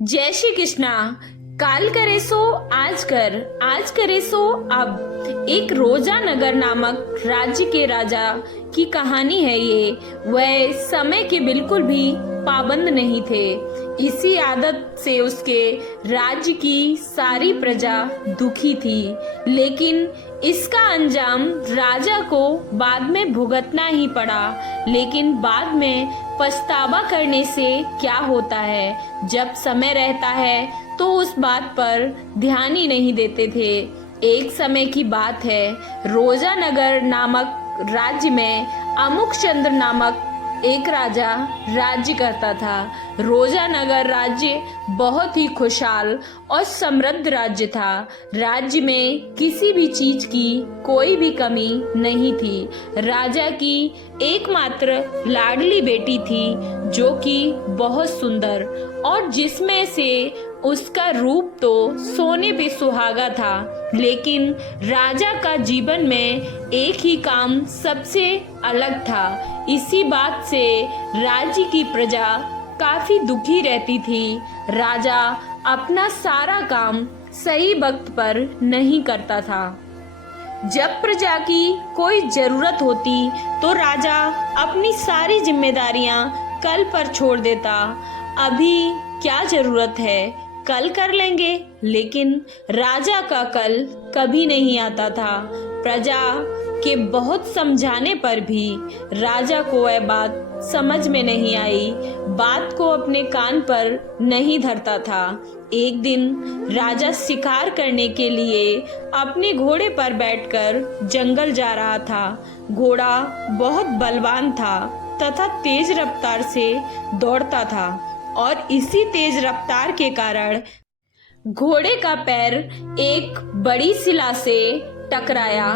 जय श्री कृष्णा। काल करे सो आज कर, आज करे सो अब। एक रोजा नगर नामक राज्य के राजा की कहानी है ये। वह समय के बिल्कुल भी पाबंद नहीं थे। इसी आदत से उसके राज्य की सारी प्रजा दुखी थी, लेकिन इसका अंजाम राजा को बाद में भुगतना ही पड़ा। लेकिन बाद में पछतावा करने से क्या होता है, जब समय रहता है तो उस बात पर ध्यान ही नहीं देते थे। एक समय की बात है, रोजा नगर नामक राज्य में अमुक चंद्र नामक एक राजा राज्य करता था। रोजा नगर राज्य बहुत ही खुशहाल और समृद्ध राज्य था। राज्य में किसी भी चीज की कोई भी कमी नहीं थी। राजा की एकमात्र लाडली बेटी थी, जो कि बहुत सुंदर और जिसमें से उसका रूप तो सोने पे सुहागा था। लेकिन राजा का जीवन में एक ही काम सबसे अलग था। इसी बात से राज्य की प्रजा काफी दुखी रहती थी। राजा अपना सारा काम सही वक्त पर नहीं करता था। जब प्रजा की कोई जरूरत होती तो राजा अपनी सारी जिम्मेदारियां कल पर छोड़ देता। अभी क्या जरूरत है, कल कर लेंगे। लेकिन राजा का कल कभी नहीं आता था। प्रजा के बहुत समझाने पर भी राजा को वह बात समझ में नहीं आई, बात को अपने कान पर नहीं धरता था। एक दिन राजा शिकार करने के लिए अपने घोड़े पर बैठकर जंगल जा रहा था। घोड़ा बहुत बलवान था तथा तेज रफ्तार से दौड़ता था, और इसी तेज रफ्तार के कारण घोड़े का पैर एक बड़ी शिला से टकराया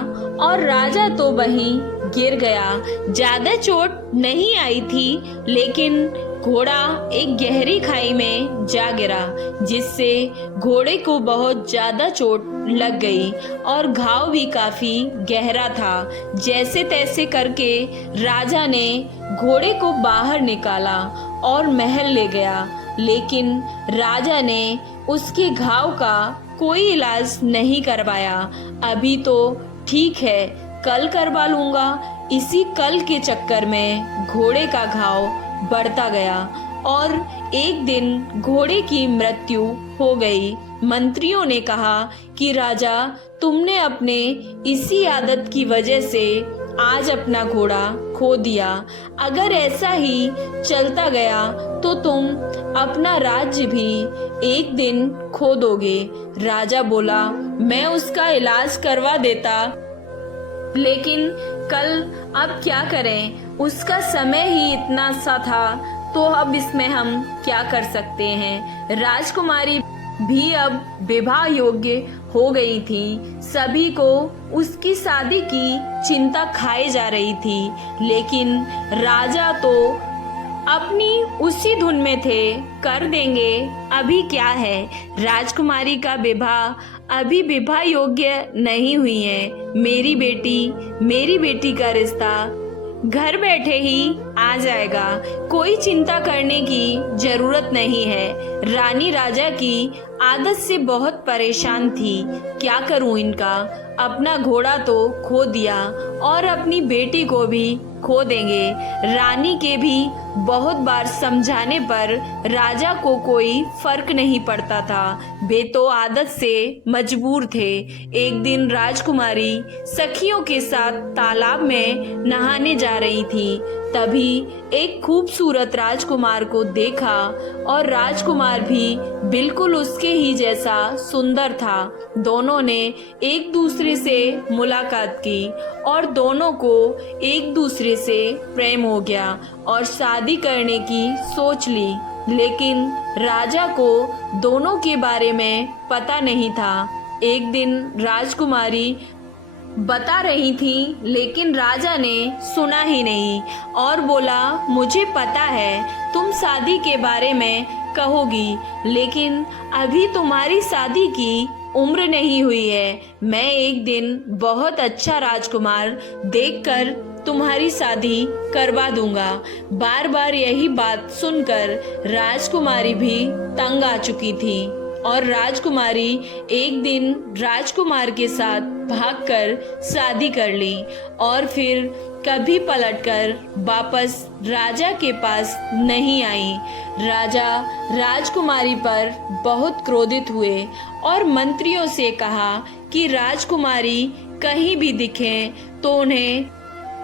और राजा तो वहीं गिर गया। ज्यादा चोट नहीं आई थी, लेकिन घोड़ा एक गहरी खाई में जा गिरा, जिससे घोड़े को बहुत ज्यादा चोट लग गई और घाव भी काफी गहरा था। जैसे तैसे करके राजा ने घोड़े को बाहर निकाला और महल ले गया। लेकिन राजा ने उसके घाव का कोई इलाज नहीं करवाया। अभी तो ठीक है, कल करवा लूंगा। इसी कल के चक्कर में घोड़े का घाव बढ़ता गया और एक दिन घोड़े की मृत्यु हो गई। मंत्रियों ने कहा कि राजा, तुमने अपने इसी आदत की वजह से आज अपना घोड़ा खो दिया। अगर ऐसा ही चलता गया तो तुम अपना राज्य भी एक दिन खो दोगे। राजा बोला, मैं उसका इलाज करवा देता, लेकिन कल अब क्या करें, उसका समय ही इतना सा था, तो अब इसमें हम क्या कर सकते हैं। राजकुमारी भी अब विवाह योग्य हो गई थी। सभी को उसकी शादी की चिंता खाई जा रही थी, लेकिन राजा तो अपनी उसी धुन में थे, कर देंगे, अभी क्या है। राजकुमारी का विवाह अभी विवाह योग्य नहीं हुई है। मेरी बेटी का रिश्ता घर बैठे ही आ जाएगा, कोई चिंता करने की जरूरत नहीं है। रानी राजा की आदत से बहुत परेशान थी। क्या करूं इनका, अपना घोड़ा तो खो दिया और अपनी बेटी को भी खो देंगे। रानी के भी बहुत बार समझाने पर राजा को कोई फर्क नहीं पड़ता था। वे तो आदत से मजबूर थे। एक दिन राजकुमारी सखियों के साथ तालाब में नहाने जा रही थी। तभी एक खूबसूरत राजकुमार को देखा, और राजकुमार भी बिल्कुल उसके ही जैसा सुंदर था। दोनों ने एक दूसरे से मुलाकात की और दोनों को एक दूसरे से प्रेम हो गया और शादी करने की सोच ली। लेकिन राजा को दोनों के बारे में पता नहीं था। एक दिन राजकुमारी बता रही थी, लेकिन राजा ने सुना ही नहीं और बोला, मुझे पता है तुम शादी के बारे में कहोगी, लेकिन अभी तुम्हारी शादी की उम्र नहीं हुई है। मैं एक दिन बहुत अच्छा राजकुमार देखकर तुम्हारी शादी करवा दूंगा। बार बार यही बात सुनकर राजकुमारी भी तंग आ चुकी थी और राजकुमारी एक दिन राजकुमार के साथ भागकर शादी कर ली और फिर कभी पलटकर वापस राजा के पास नहीं आई। राजा राजकुमारी पर बहुत क्रोधित हुए और मंत्रियों से कहा कि राजकुमारी कहीं भी दिखे तो उन्हें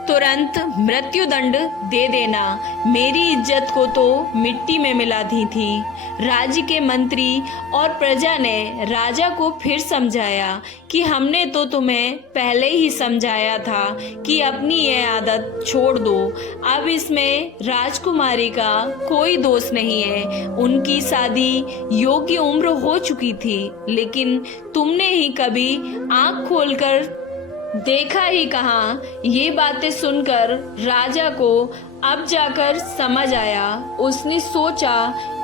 तुरंत मृत्युदंड दे देना। मेरी इज्जत को तो मिट्टी में मिला दी थी। राज्य के मंत्री और प्रजा ने राजा को फिर समझाया कि हमने तो तुम्हें पहले ही समझाया था कि अपनी यह आदत छोड़ दो। अब इसमें राजकुमारी का कोई दोष नहीं है। उनकी शादी योग्य उम्र हो चुकी थी, लेकिन तुमने ही कभी आंख खोलकर देखा ही कहाँ। ये बातें सुनकर राजा को अब जाकर समझ आया। उसने सोचा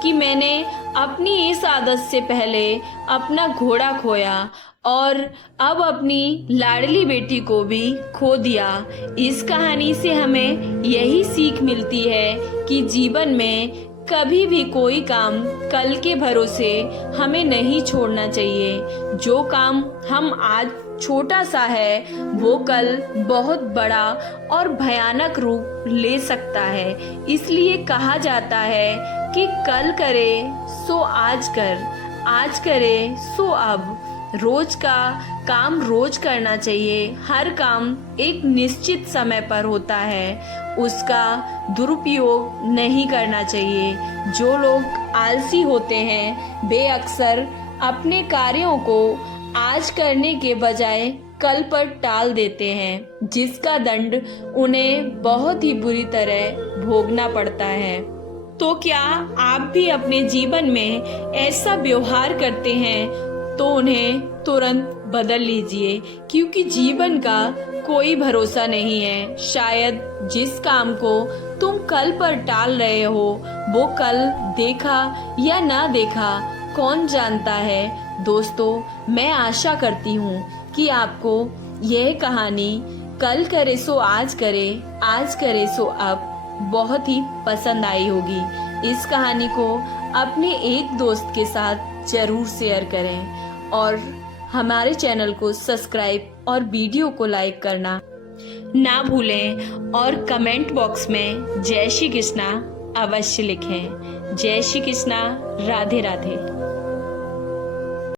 कि मैंने अपनी इस आदत से पहले अपना घोड़ा खोया और अब अपनी लाडली बेटी को भी खो दिया। इस कहानी से हमें यही सीख मिलती है कि जीवन में कभी भी कोई काम कल के भरोसे हमें नहीं छोड़ना चाहिए। जो काम हम आज छोटा सा है वो कल बहुत बड़ा और भयानक रूप ले सकता है। इसलिए कहा जाता है कि कल करे सो आज कर, आज करे सो अब। रोज का काम रोज करना चाहिए। हर काम एक निश्चित समय पर होता है, उसका दुरुपयोग नहीं करना चाहिए। जो लोग आलसी होते हैं वे अक्सर अपने कार्यों को आज करने के बजाय कल पर टाल देते हैं, जिसका दंड उन्हें बहुत ही बुरी तरह भोगना पड़ता है। तो क्या आप भी अपने जीवन में ऐसा व्यवहार करते हैं तो उन्हें तुरंत बदल लीजिए, क्योंकि जीवन का कोई भरोसा नहीं है। शायद जिस काम को तुम कल पर टाल रहे हो वो कल देखा या ना देखा, कौन जानता है। दोस्तों, मैं आशा करती हूँ कि आपको यह कहानी कल करे सो आज करे, आज करे सो अब बहुत ही पसंद आई होगी। इस कहानी को अपने एक दोस्त के साथ जरूर शेयर करें और हमारे चैनल को सब्सक्राइब और वीडियो को लाइक करना ना भूलें और कमेंट बॉक्स में जय श्री कृष्णा अवश्य लिखें। जय श्री कृष्णा। राधे राधे।